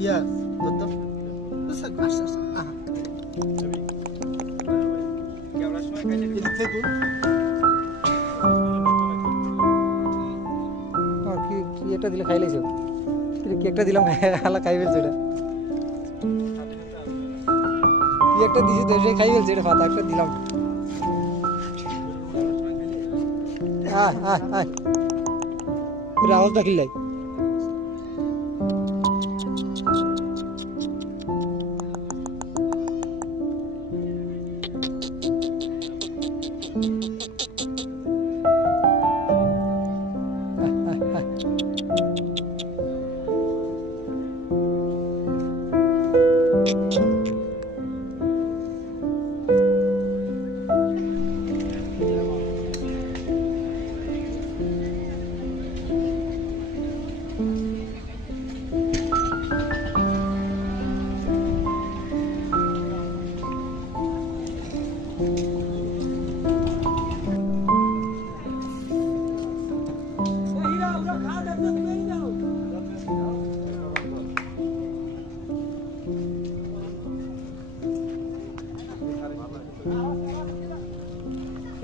Yes, betul. Terus ah. Ini tegur. और কি এটা দিলে খাই লাইছো কি একটা দিলাম খালা খাই ফেলছে এটা কি একটা দিছি তো সে খাই ফেলছে এটা পাতা একটা দিলাম রাহুল টা কিলাই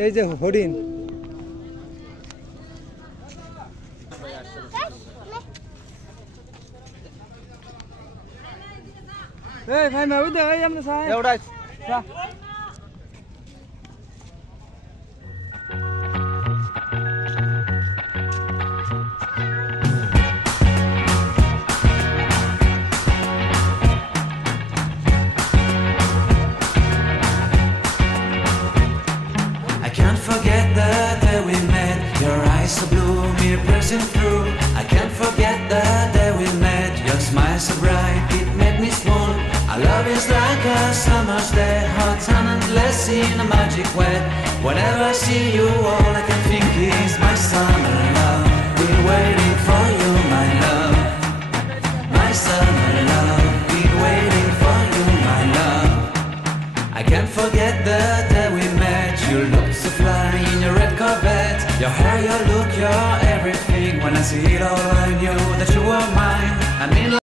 এই যে হরিণ এই ভাই মা উদে এই আমরা সাই Eurais. যা I can't forget the day we met. Your eyes so blue, me pressing through. I can't forget the day we met. Your smile so bright, it made me swoon. Our love is like a summer's day, hot and endless in a magic way. Whenever I see you, all I can think is my summer love. Been waiting for you, my love. My summer love. Been waiting for you, my love. I can't forget the day we met. You looked so fly in your red Corvette. Your hair, your look, your everything. When I see it all, I knew that you were mine. I mean.